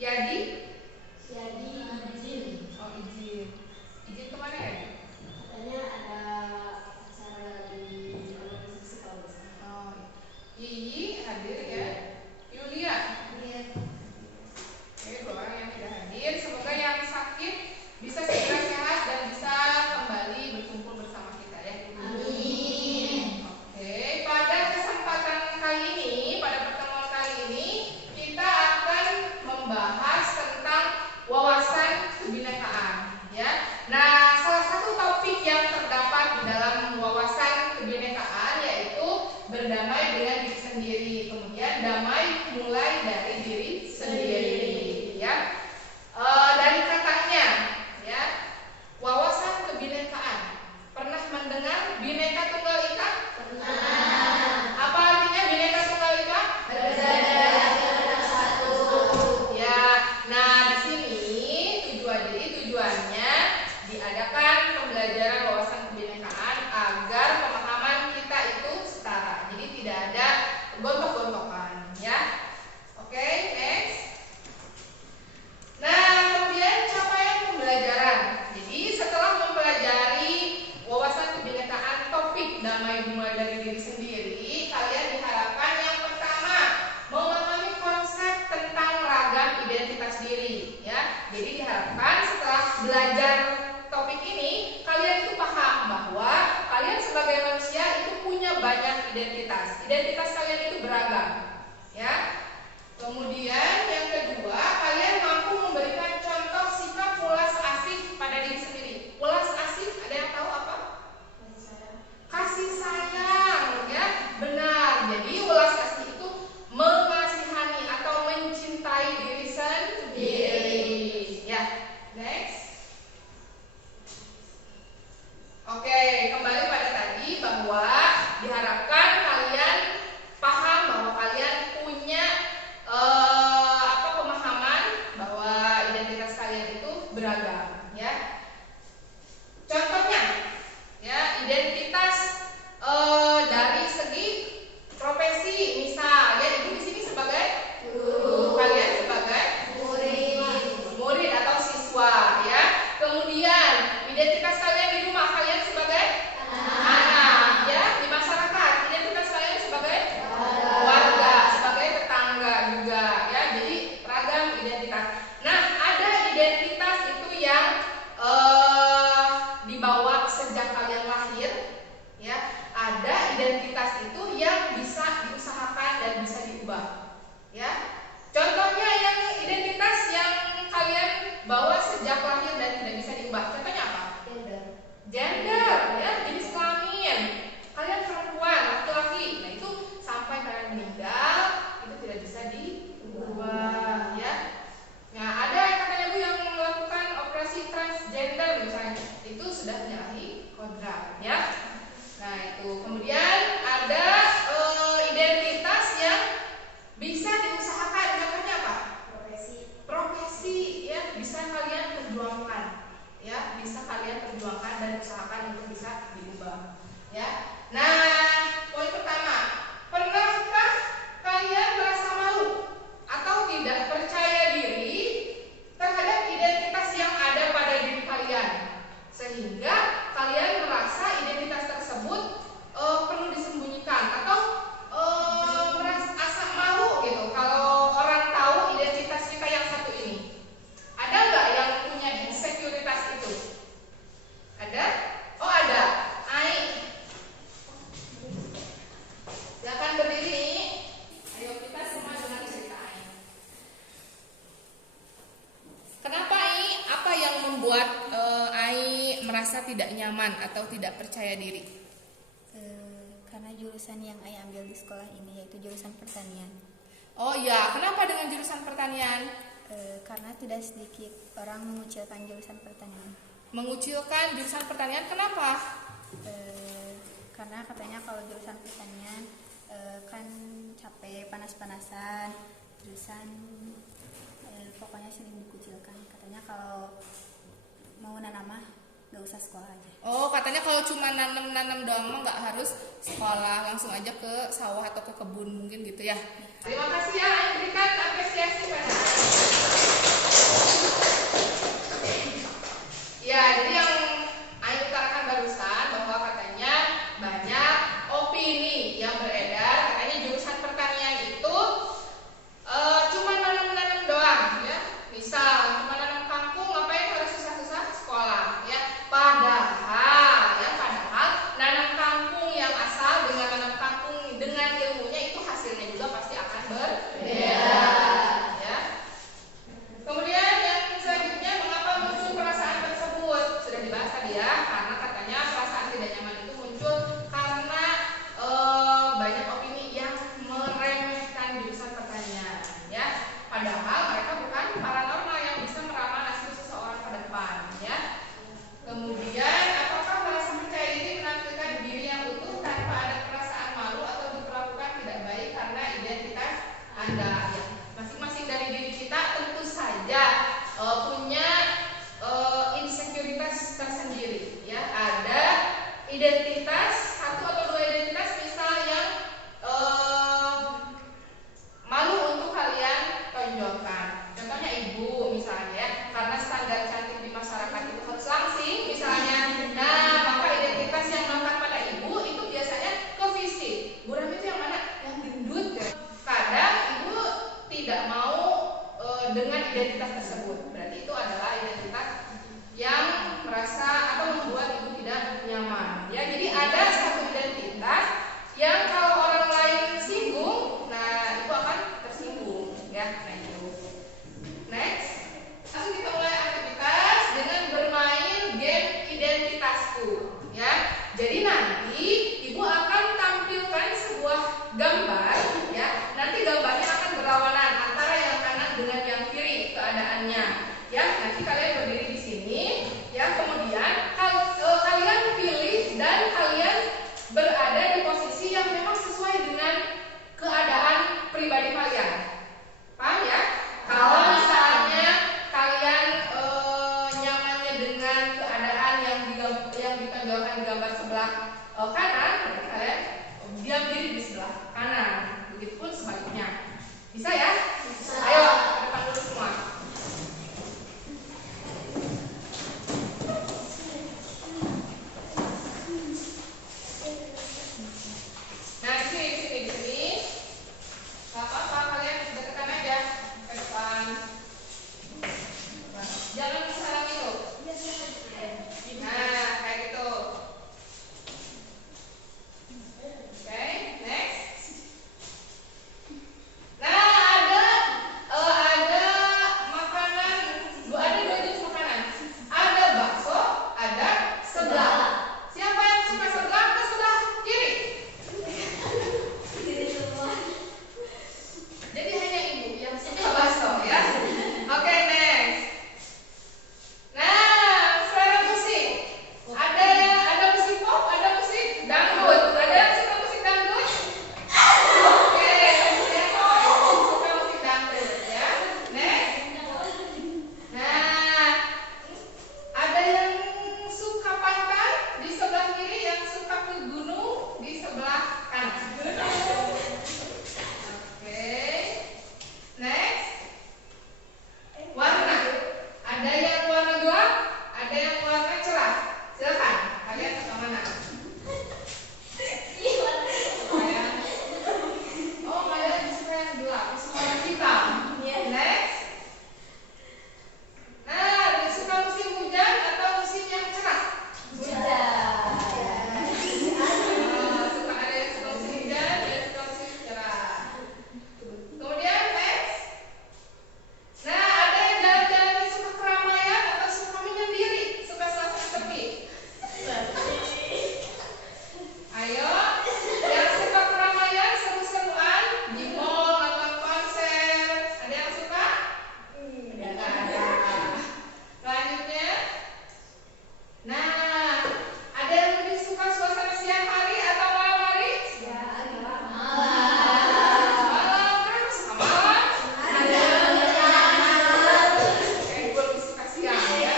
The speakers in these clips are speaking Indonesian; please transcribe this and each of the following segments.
Yadi? Yadi izin. Oh, izin. Izin kemana ya? Katanya ada acara di organisasi kalau nggak salah. Oh, Iyi hadir ya. Yulia? Iya. Oke, dua orang yang tidak hadir. Semoga yang sakit bisa segera sehat dan bisa kembali berkumpul bersama kita ya. Amin. Oke, pada kesempatan kali ini, pada pertemuan kali ini, kita akan membahas tentang wawasan kebinekaan ya. Nah, salah satu topik yang terdapat di dalam wawasan kebinekaan yaitu berdamai dengan diri sendiri. Kemudian damai mulai dari diri sendiri ya. Dari katanya ya, wawasan kebinekaan. Pernah mendengar Bhinneka Tunggal Ika? Pernah. Apa artinya Bhinneka Tunggal Ika? Berbeda karena satu. Ya, nah di sini tujuannya diadakan pembelajaran wawasan kebinekaan agar pemahaman kita itu setara. Jadi tidak ada gontok-gontokan ya. Oke, next. Nah, kemudian capaian pembelajaran. Jadi setelah mempelajari wawasan kebinekaan topik damai dimulai dari diri sendiri, kalian diharapkan yang pertama memahami konsep tentang ragam identitas diri ya. Jadi diharapkan setelah belajar topik ini kalian itu paham bahwa kalian sebagai manusia itu punya banyak identitas. Identitas kalian itu beragam ya. Kemudian yang kedua, kalian mampu memberikan contoh sikap welas asih pada diri sendiri. Welas asih, ada yang tahu apa? Kasih sayang ya, benar. Jadi welas asih itu mengasihani atau mencintai diri sendiri. Ya, next. Oke, kembali pada tadi bahwa diharapkan kalian paham bahwa kalian punya pemahaman bahwa identitas kalian itu beragam ya. Contohnya ya, identitas dari segi profesi, misal ya, ibu di sini sebagai guru, kalian sebagai murid atau siswa ya. Kemudian identitas kalian di rumah, kalian sebagai anak ya. Di masyarakat identitas kalian sebagai warga, sebagai tetangga juga ya. Jadi ragam identitas. Nah, ada identitas itu yang dibawa sejak kalian lahir ya. Ada identitas itu yang bisa diusahakan dan bisa diubah ya. Contohnya yang identitas yang kalian bawa sejak lahir dan tidak bisa diubah. Contohnya apa? Gender ya, jenis kelamin. Kalian perempuan, laki-laki. Nah, itu sampai kalian meninggal itu tidak bisa diubah ya. Nah, ada katanya Bu yang melakukan operasi transgender misalnya. Itu sudah menyalahi kodrat ya. Nah, itu. Kemudian ada identitas yang bisa diusahakan. Contohnya apa? Profesi ya, bisa kalian perjuangkan ya, bisa kalian perjuangkan dan usahakan untuk bisa diubah ya. Nah, poin pertama, pernahkah kalian merasa malu atau tidak percaya diri terhadap identitas yang ada pada diri kalian, sehingga kalian merasa identitas tersebut perlu disembunyikan atau merasa malu gitu kalau orang tahu identitas kita yang satu ini? Ada nggak yang punya insekuritas itu? Ada? Oh, ada. Ai, silakan berdiri. Ayo kita semua dengar cerita Ai. Kenapa Ai? Apa yang membuat Ai merasa tidak nyaman atau tidak percaya diri? Karena jurusan yang Ayah ambil di sekolah ini yaitu jurusan pertanian. Oh ya, kenapa dengan jurusan pertanian? Karena tidak sedikit orang mengucilkan jurusan pertanian. Mengucilkan jurusan pertanian, kenapa? Karena katanya kalau jurusan pertanian kan capek, panas-panasan, jurusan pokoknya sering dikucilkan. Katanya kalau mau nanam mah nggak usah sekolah aja. Oh, katanya kalau cuma nanam doang mah nggak harus sekolah, langsung aja ke sawah atau ke kebun mungkin gitu ya. Terima kasih ya, berikan apresiasi pada Berarti itu adalah identitas yang merasa atau membuat ibu tidak nyaman. Ya, jadi ada satu identitas yang kalau orang lain singgung, nah ibu akan tersinggung. Ya, nah itu. Next, langsung kita mulai aktivitas dengan bermain game identitasku. Ya, jadi nanti ibu akan tampilkan sebuah gambar. Ya, nanti gambarnya akan berlawanan antara yang kanan dengan yang kiri keadaannya. Ya, nanti kalian berdiri di sini. Ya, kemudian kalian pilih dan kalian berada di posisi yang memang sesuai dengan keadaan pribadi kalian. Paham ya? Kalau misalnya kalian nyamannya dengan keadaan yang ditonjolkan di gambar sebelah kanan, berarti kalian diam diri di sebelah kanan. Begitupun sebaliknya. Bisa ya? Bisa. Ayo, ke depan dulu semua. Nah, di sini. Gak apa-apa, kalian deketan aja ke depan. Jangan salah itu. Nah, kayak gitu. Oke, next. Nah, ada makanan, ada dua jenis makanan. Ada bakso, ada seblak. Siapa yang suka seblak ke sebelah kiri? Jadi hanya ibu yang suka bakso ya. Oke, next. Nah, selera musik. Ada musik pop, ada musik dangdut. Ada yang suka musik dangdut? Oke, saya suka musik dangdut ya. Next. Nah, ada yang suka pantai di sebelah kiri, yang suka ke gunung di sebelah kanan. Oke. Next. Warna. Ada yang warna gelap, ada yang warna cerah. Silakan, kalian suka mana? Oh, kalian suka yang gelap, suka warna hitam. Next. Nah, suka musim hujan atau musim yang cerah? Suka ada yang suka musim hujan, ada yang suka musim cerah. Kemudian next. Nah, ada yang jalan-jalannya suka keramaian atau suka menyendiri, suka suasana sepi. Ayo, yang suka keramaian, seru-seruan di mall, nonton konser, ada yang suka? Nggak ada. Selanjutnya, nah, ada yang lebih suka suasana siang hari atau malam hari? Malam, kan suka malam? Ibu lebih suka siang ya.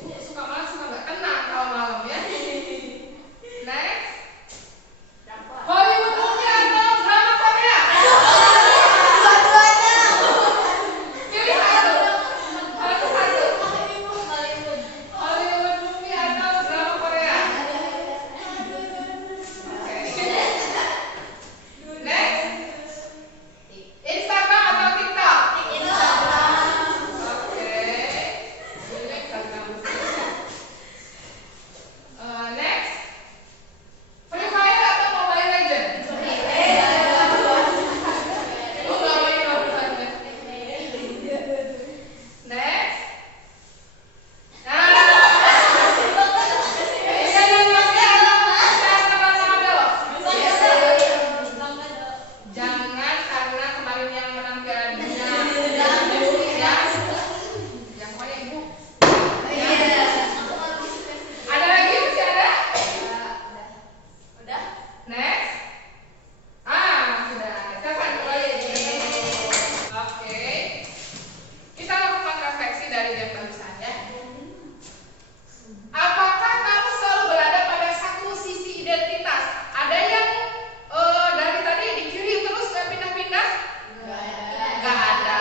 Ibu suka malam, suka nggak tenang kalau malam ya. Next. Hollywood movie atau drama Korea? Pilih satu. Hollywood movie atau drama Korea? Oke. Next. Instagram atau TikTok? Oke. Ini Instagram. Next. Free Fire atau Mobile Legends? Oh, nggak main Mobile Legends. Next. Nah, ini yang pasti jangan karena kemarin yang menang Piala Dunia. Yang mana ibu? Ada lagi masih ada? Udah. Next. Sudah. Silakan kembali. Oke. Kita lakukan refleksi dari yang barusan ya. Apakah kamu selalu berada pada satu sisi identitas? Ada yang dari tadi di kiri terus nggak pindah-pindah? Nggak ada.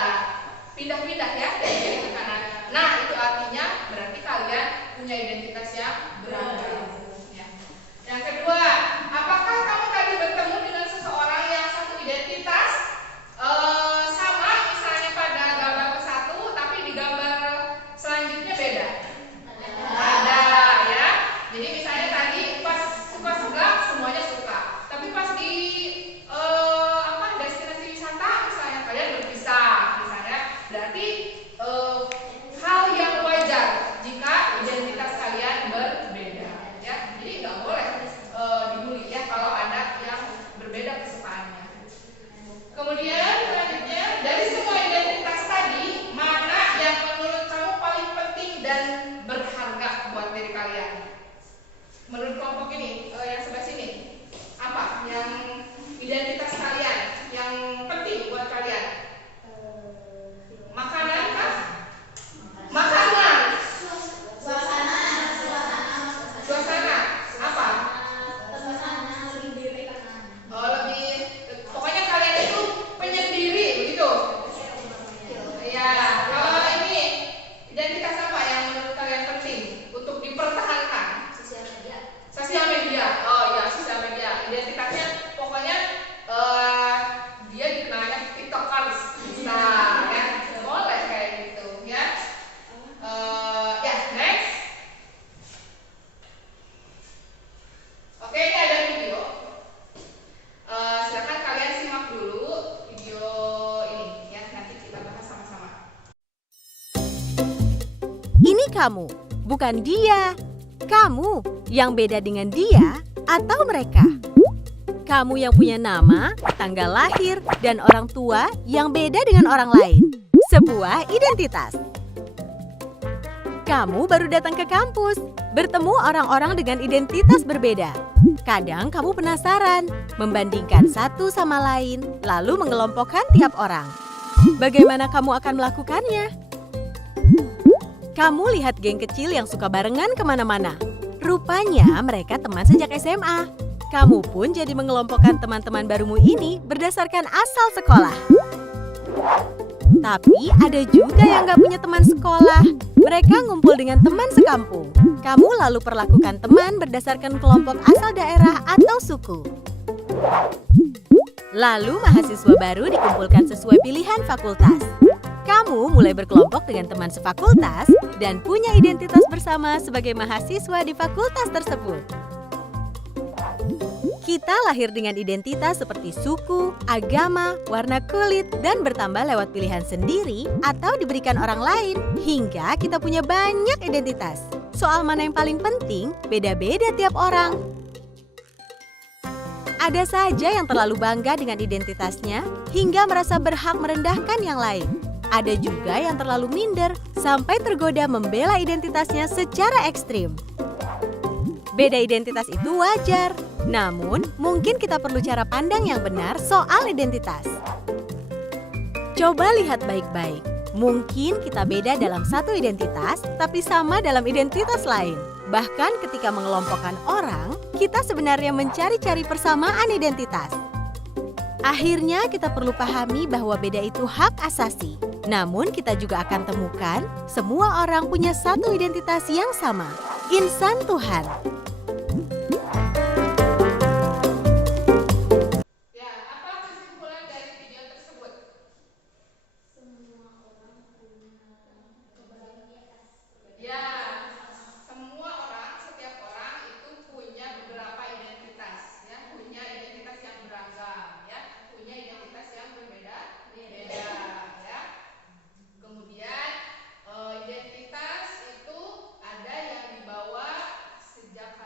Pindah-pindah ya dari kiri ke kanan. Nah, itu artinya berarti kalian punya identitas yang beragam. Ya. Yang kedua, apakah kamu tadi bertemu dengan seseorang yang satu identitas sama misalnya pada gambar ke-1, tapi di gambar kelompok ini, yang sebelah sini. Apa yang identitas kalian yang penting buat kalian? Makanan kah? Makanan. Suasana. Apa? Oh, lebih. Pokoknya kalian itu penyendiri, begitu. Ya, kalau ini identitas apa yang menurut kalian penting untuk dipertahankan? Sosial media. Oh ya, sosial media. Identitasnya pokoknya dia dikenalnya TikTokers. Bisa ya. Boleh kayak gitu ya. Ya, next. Oke, ini ada video. Silakan kalian simak dulu video ini ya. Nanti kita bahas sama-sama. Ini kamu, bukan dia. Kamu yang beda dengan dia atau mereka. Kamu yang punya nama, tanggal lahir, dan orang tua yang beda dengan orang lain. Sebuah identitas. Kamu baru datang ke kampus, bertemu orang-orang dengan identitas berbeda. Kadang kamu penasaran, membandingkan satu sama lain, lalu mengelompokkan tiap orang. Bagaimana kamu akan melakukannya? Kamu lihat geng kecil yang suka barengan kemana-mana. Rupanya mereka teman sejak SMA. Kamu pun jadi mengelompokkan teman-teman barumu ini berdasarkan asal sekolah. Tapi ada juga yang gak punya teman sekolah. Mereka ngumpul dengan teman sekampung. Kamu lalu perlakukan teman berdasarkan kelompok asal daerah atau suku. Lalu mahasiswa baru dikumpulkan sesuai pilihan fakultas. Kamu mulai berkelompok dengan teman sefakultas dan punya identitas bersama sebagai mahasiswa di fakultas tersebut. Kita lahir dengan identitas seperti suku, agama, warna kulit, dan bertambah lewat pilihan sendiri atau diberikan orang lain, hingga kita punya banyak identitas. Soal mana yang paling penting, beda-beda tiap orang. Ada saja yang terlalu bangga dengan identitasnya, hingga merasa berhak merendahkan yang lain. Ada juga yang terlalu minder, sampai tergoda membela identitasnya secara ekstrim. Beda identitas itu wajar, namun mungkin kita perlu cara pandang yang benar soal identitas. Coba lihat baik-baik, mungkin kita beda dalam satu identitas, tapi sama dalam identitas lain. Bahkan ketika mengelompokkan orang, kita sebenarnya mencari-cari persamaan identitas. Akhirnya kita perlu pahami bahwa beda itu hak asasi. Namun kita juga akan temukan semua orang punya satu identitas yang sama, insan Tuhan. Ya, apa kesimpulan dari video tersebut? Ya, semua orang, setiap orang itu punya beberapa identitas, ya, punya identitas yang beragam, ya, punya identitas yang berbeda-beda, ya. Kemudian identitas itu ada yang dibawa sejak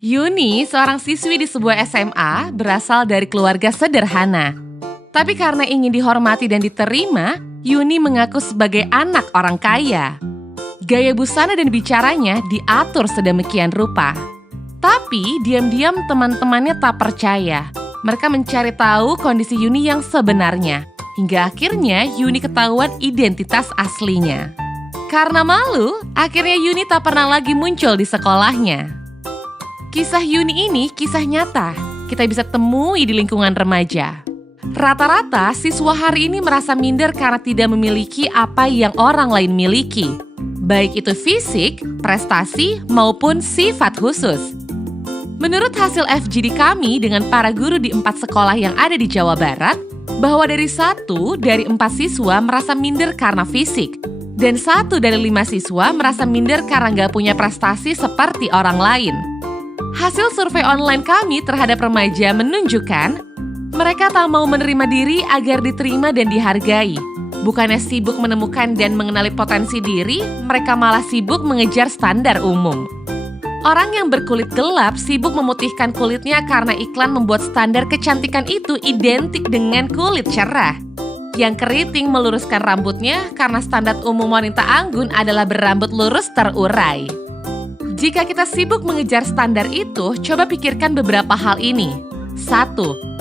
Yuni, seorang siswi di sebuah SMA, berasal dari keluarga sederhana. Tapi karena ingin dihormati dan diterima, Yuni mengaku sebagai anak orang kaya. Gaya busana dan bicaranya diatur sedemikian rupa. Tapi diam-diam teman-temannya tak percaya. Mereka mencari tahu kondisi Yuni yang sebenarnya. Hingga akhirnya Yuni ketahuan identitas aslinya. Karena malu, akhirnya Yuni tak pernah lagi muncul di sekolahnya. Kisah Yuni ini kisah nyata, kita bisa temui di lingkungan remaja. Rata-rata siswa hari ini merasa minder karena tidak memiliki apa yang orang lain miliki. Baik itu fisik, prestasi, maupun sifat khusus. Menurut hasil FGD kami dengan para guru di 4 sekolah yang ada di Jawa Barat, bahwa dari 1 dari 4 siswa merasa minder karena fisik. Dan 1 dari 5 siswa merasa minder karena nggak punya prestasi seperti orang lain. Hasil survei online kami terhadap remaja menunjukkan mereka tak mau menerima diri agar diterima dan dihargai. Bukannya sibuk menemukan dan mengenali potensi diri, mereka malah sibuk mengejar standar umum. Orang yang berkulit gelap sibuk memutihkan kulitnya karena iklan membuat standar kecantikan itu identik dengan kulit cerah. Yang keriting meluruskan rambutnya karena standar umum wanita anggun adalah berambut lurus terurai. Jika kita sibuk mengejar standar itu, coba pikirkan beberapa hal ini. 1.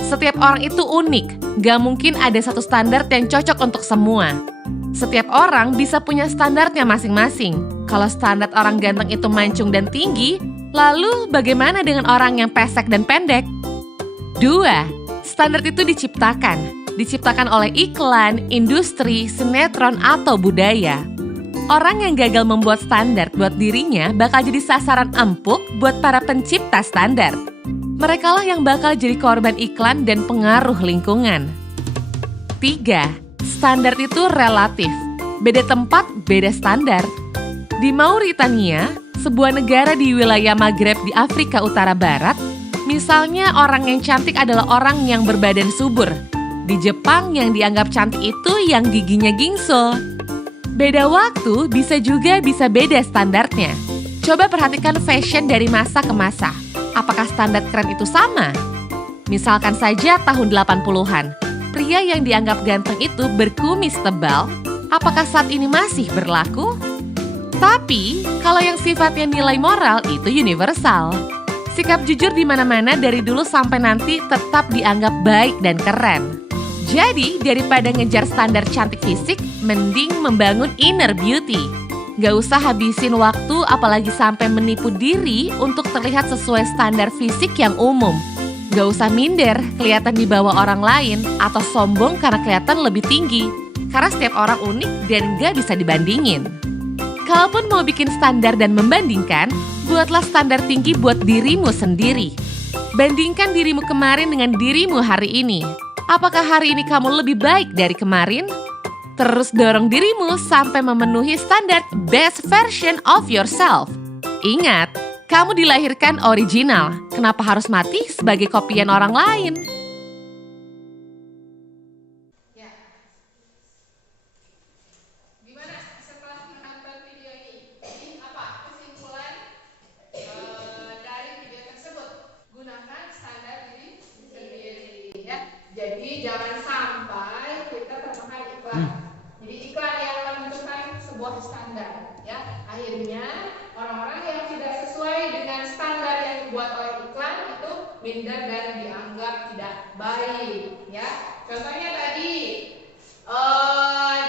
Setiap orang itu unik, gak mungkin ada satu standar yang cocok untuk semua. Setiap orang bisa punya standarnya masing-masing. Kalau standar orang ganteng itu mancung dan tinggi, lalu bagaimana dengan orang yang pesek dan pendek? 2. Standar itu diciptakan oleh iklan, industri, sinetron, atau budaya. Orang yang gagal membuat standar buat dirinya bakal jadi sasaran empuk buat para pencipta standar. Merekalah yang bakal jadi korban iklan dan pengaruh lingkungan. 3. Standar itu relatif. Beda tempat, beda standar. Di Mauritania, sebuah negara di wilayah Maghreb di Afrika Utara Barat, misalnya orang yang cantik adalah orang yang berbadan subur. Di Jepang yang dianggap cantik itu yang giginya gingsul. Beda waktu bisa beda standarnya. Coba perhatikan fashion dari masa ke masa. Apakah standar keren itu sama? Misalkan saja tahun 80-an, pria yang dianggap ganteng itu berkumis tebal. Apakah saat ini masih berlaku? Tapi, kalau yang sifatnya nilai moral itu universal. Sikap jujur di mana-mana dari dulu sampai nanti tetap dianggap baik dan keren. Jadi, daripada ngejar standar cantik fisik, mending membangun inner beauty. Gak usah habisin waktu apalagi sampai menipu diri untuk terlihat sesuai standar fisik yang umum. Gak usah minder, kelihatan di bawah orang lain, atau sombong karena kelihatan lebih tinggi. Karena setiap orang unik dan gak bisa dibandingin. Kalaupun mau bikin standar dan membandingkan, buatlah standar tinggi buat dirimu sendiri. Bandingkan dirimu kemarin dengan dirimu hari ini. Apakah hari ini kamu lebih baik dari kemarin? Terus dorong dirimu sampai memenuhi standar best version of yourself. Ingat, kamu dilahirkan original. Kenapa harus mati sebagai kopian orang lain? Ya. Gimana setelah menonton video ini? Jadi apa kesimpulan dari video tersebut? Gunakan standar diri sendiri, ya. Jadi jangan sampai kita termakan iklan. Jadi iklan yang menentukan sebuah standar, ya. Akhirnya orang-orang yang tidak sesuai dengan standar yang dibuat oleh iklan itu minder dan dianggap tidak baik, ya. Contohnya tadi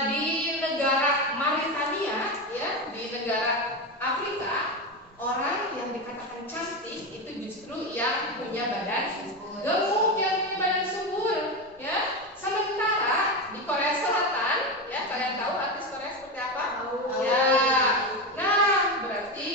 di negara Mauritania, ya, di negara Afrika, orang yang dikatakan cantik itu justru yang punya badan gemuk, yang punya badan subur, ya. Sementara di Korea Selatan, ya, kalian tahu artis Korea seperti apa? Ya. Nah, berarti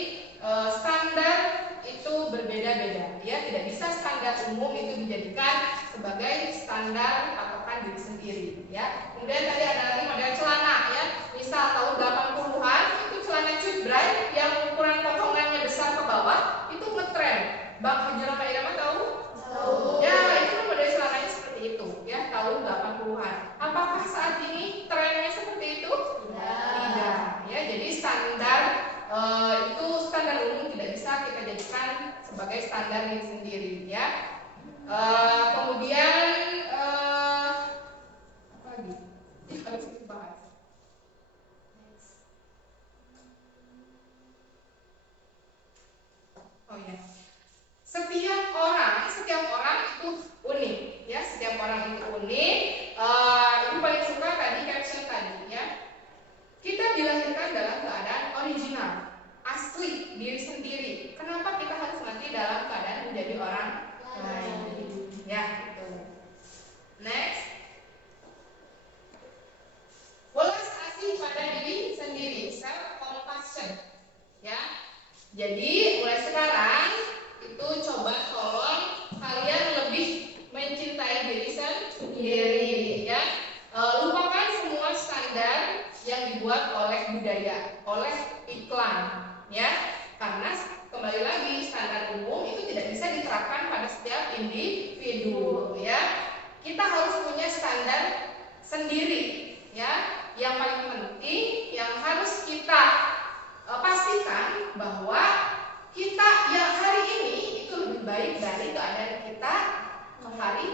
standar itu berbeda-beda, ya. Tidak bisa standar umum itu dijadikan sebagai standar patokan diri sendiri, ya. Kemudian tadi ada lagi model celana, ya. Misal tahun 80-an itu celana cutbray yang ukuran potongannya besar ke bawah itu ngetren. Bang Haji Roma Irama tahu? Ya, itu kan model celananya seperti itu, ya, tahun 80-an. Apakah saat ini trennya seperti itu? Tidak. Ya, jadi standar itu standar umum tidak bisa kita jadikan sebagai standar Kemudian apa lagi? Harus kita bahas. Oh ya. Setiap orang itu unik, ya. Setiap orang itu unik. Ibu paling suka tadi caption tadi, ya. Kita dilahirkan dalam keadaan original, asli, diri sendiri. Kenapa kita harus mati dalam keadaan menjadi orang lain? Ya, itu. Next. Welas asih pada diri sendiri, self compassion. Ya. Jadi mulai sekarang itu coba tolong kalian lebih mencintai diri sendiri, ya. Lupakan semua standar yang dibuat oleh budaya, oleh iklan, ya. Karena kembali lagi standar umum itu tidak bisa diterapkan pada setiap individu, ya. Kita harus punya standar sendiri, ya. Yang paling penting yang harus kita pastikan bahwa kita yang hari ini itu lebih baik dari keadaan kita hari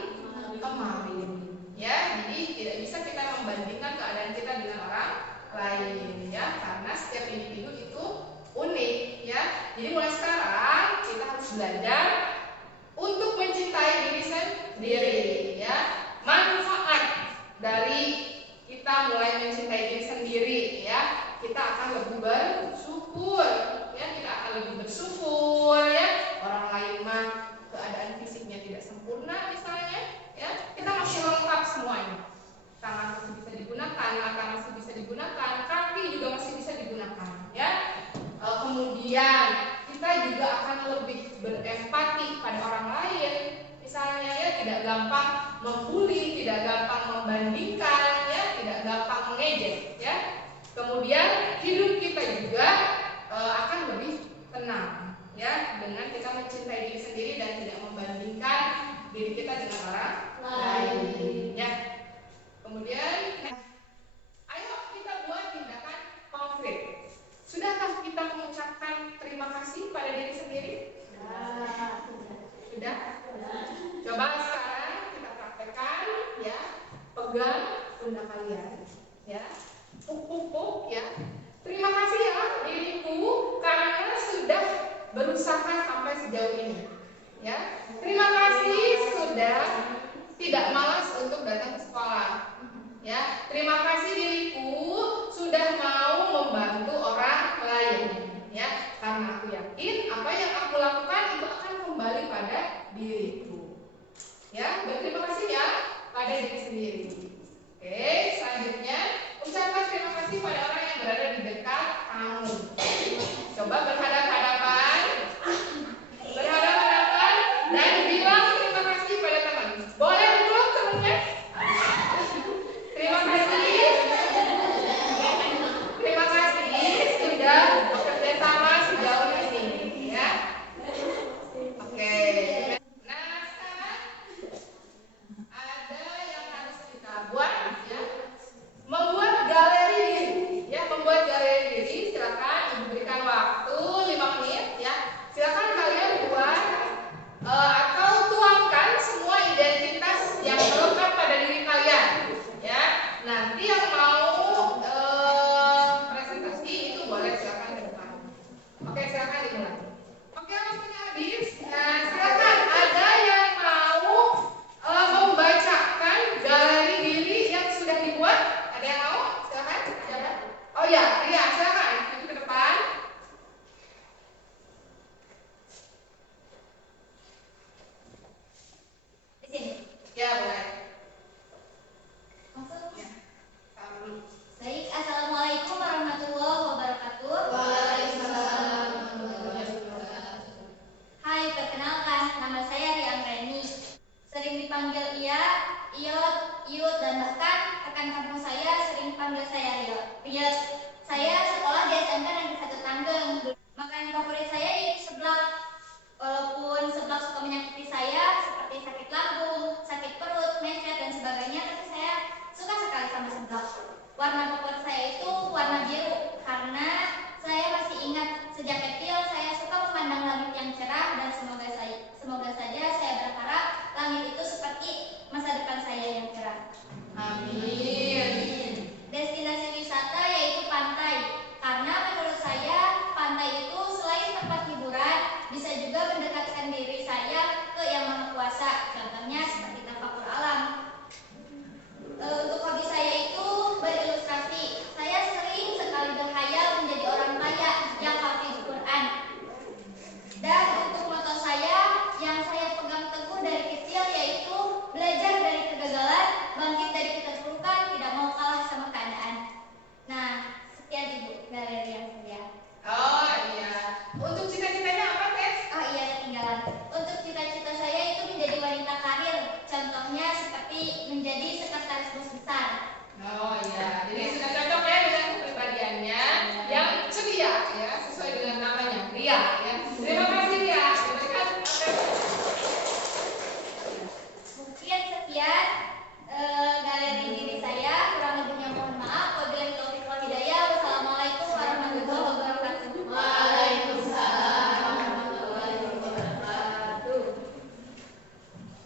kemarin, ya. Jadi tidak bisa kita membandingkan keadaan kita dengan orang lain, ya, karena setiap individu itu unik, ya. Jadi mulai sekarang kita harus belajar untuk mencintai diri sendiri, ya. Manfaat dari kita mulai mencintai diri sendiri, ya, kita akan lebih bersyukur, ya, kita akan lebih bersyukur, ya. Orang lain mah keadaan fisiknya tidak sempurna misalnya, ya, kita masih lengkap semuanya. Tangan masih bisa digunakan, mata masih bisa digunakan, kaki juga masih bisa digunakan, ya. Kemudian kita juga akan lebih berempati pada orang lain, misalnya, ya, tidak gampang membuli, tidak gampang membandingkan, ya, tidak gampang mengejek, ya. Kemudian hidup kita juga akan lebih tenang, ya, dengan kita mencintai diri sendiri dan tidak membandingkan diri kita dengan orang lain, ya. Kemudian, ayo kita buat tindakan konkret. Sudahkah kita mengucapkan terima kasih pada diri sendiri? Sudah? Coba sekarang kita praktekkan, ya. Pegang pundak kalian, ya. Puk, ya. Terima kasih ya diriku karena sudah berusaha sampai sejauh ini, ya. Terima kasih sudah tidak malas untuk datang ke sekolah, ya. Terima kasih diriku sudah mau membantu orang lain, ya. Karena aku yakin apa yang aku lakukan itu akan kembali pada diriku, ya. Berterima kasih ya pada diri sendiri. Oke, selanjutnya ucapkan terima kasih pada orang yang berada di dekat kamu. Coba berhadapan-hadapan dan bilang terima kasih pada teman. Boleh dulu temannya? Terima kasih sudah bekerja sama sejauh ini, ya. Oke. Nah, sekarang ada yang harus kita buat, ya. Membuat galeri diri, ya. Membuat galeri diri, silakan Ibu berikan waktu 5 menit, ya. Silakan kalian buat atau tuangkan semua identitas yang melekat pada diri kalian, ya. Nanti yang mau presentasi itu boleh silakan ke depan. Oke, silakan dimulai. Oke, waktunya habis. Nah, silakan ada yang mau membacakan galeri diri yang sudah dibuat? Ada yang mau? Silakan. Silakan. Oh ya, silakan. Maju ke depan. Di sini. Ya, boleh. Masuk. Ya. Taruh dulu. Baik, assalamualaikum warahmatullahi wabarakatuh. Waalaikumsalam. Hai, perkenalkan, nama saya Rian Reni. Sering dipanggil Ia, Iot, Iut, dan bahkan rekan kampung saya sering panggil saya Riot. Saya sekolah di SMK Negeri 1 Tanggeng. Makanan favorit saya yaitu seblak. Walaupun seblak suka menyakiti saya seperti sakit lambung, sakit perut, mencret, dan sebagainya, tapi saya suka sekali sama seblak. Warna favorit saya itu warna biru karena saya masih ingat sejak kecil saya suka memandang langit yang cerah dan semoga saja saya berharap langit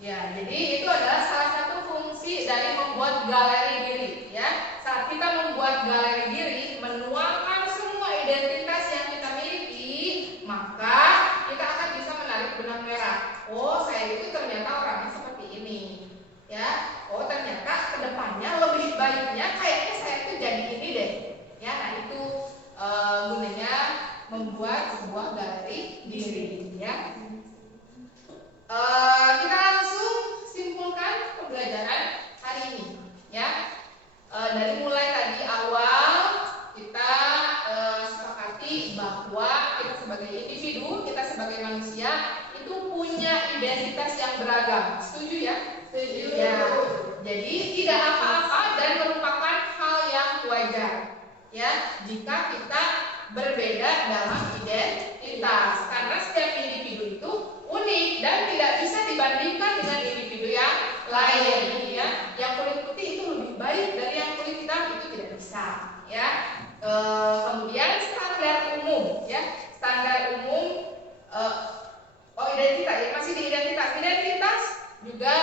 Ya, jadi itu adalah salah satu fungsi dari membuat galeri diri ya. Saat kita membuat galeri diri, menuangkan semua identitas yang kita miliki, maka kita akan bisa menarik benang merah. Oh, saya itu ternyata orangnya seperti ini. Ya. Oh, ternyata kedepannya lebih baiknya kayaknya saya itu jadi ini deh. Ya, nah itu gunanya membuat sebuah galeri diri ya. Kita langsung simpulkan pembelajaran hari ini ya. Dari mulai tadi awal kita sepakati bahwa kita sebagai individu, kita sebagai manusia itu punya identitas yang beragam. Setuju ya? Setuju ya. Jadi tidak apa-apa dan merupakan hal yang wajar ya jika kita berbeda dalam identitas, karena setiap individu itu unik dan tidak bisa dibandingkan dengan individu yang lain ya. Yang kulit putih itu lebih baik dari yang kulit hitam, itu tidak bisa ya. Kemudian standar umum ya, standar umum identitas ya, masih di identitas juga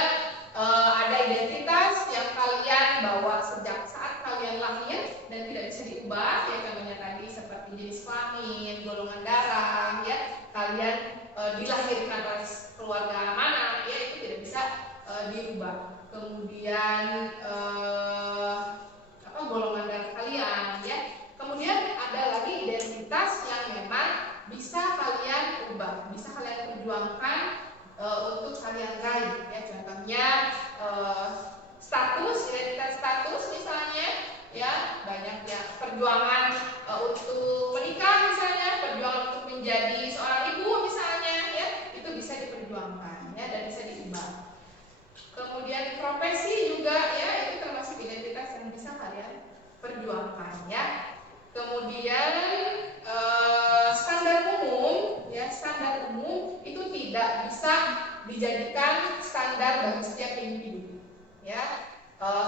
ada identitas yang kalian bawa sejak saat kalian lahir dan tidak bisa diubah ya, contohnya tadi seperti jenis kelamin, golongan darah ya, kalian dilahirkan oleh keluarga mana ya, itu tidak bisa diubah. Kemudian golongan darah kalian ya. Kemudian ada lagi identitas yang memang bisa kalian ubah, bisa kalian perjuangkan untuk kalian raih ya, contohnya status, identitas status misalnya ya, banyak ya, perjuangan untuk menikah misalnya, perjuangan untuk menjadi seorang ibu misalnya ya, itu bisa diperjuangkan ya dan bisa diubah. Kemudian profesi juga ya, itu termasuk identitas yang bisa kalian perjuangkan ya. Kemudian standar umum ya, standar umum itu tidak bisa dijadikan standar bagi setiap individu ya,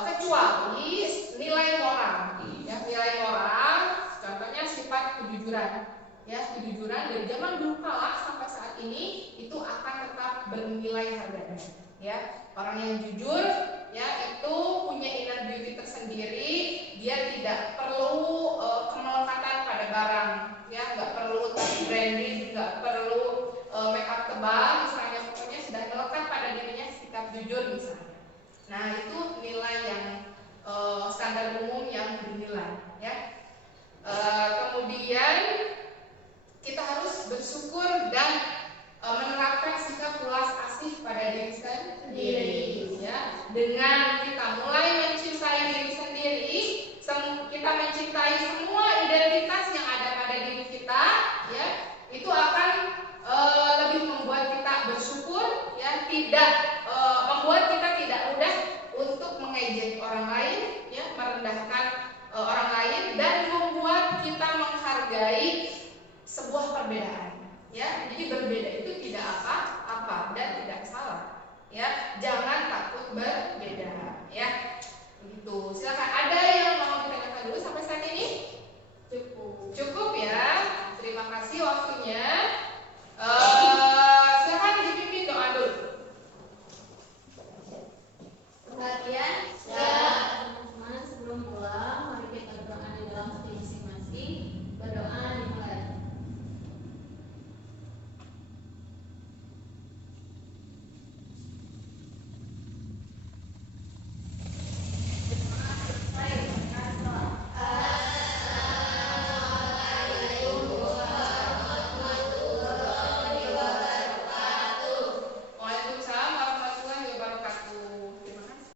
kecuali nilai moral ya, nilai moral contohnya sifat kejujuran ya, kejujuran dari zaman dulu kala sampai saat ini itu akan tetap bernilai harganya ya. Orang yang jujur ya itu punya inner beauty tersendiri, dia tidak perlu kemelekatan pada barang ya, nggak perlu branding, nggak perlu make up tebal misalnya, pokoknya sudah melekat pada dirinya sikap jujur misalnya. Nah itu nilai yang standar umum yang dinilai ya. Kemudian kita harus bersyukur dan menerapkan sikap welas asih pada diri sendiri ya, dengan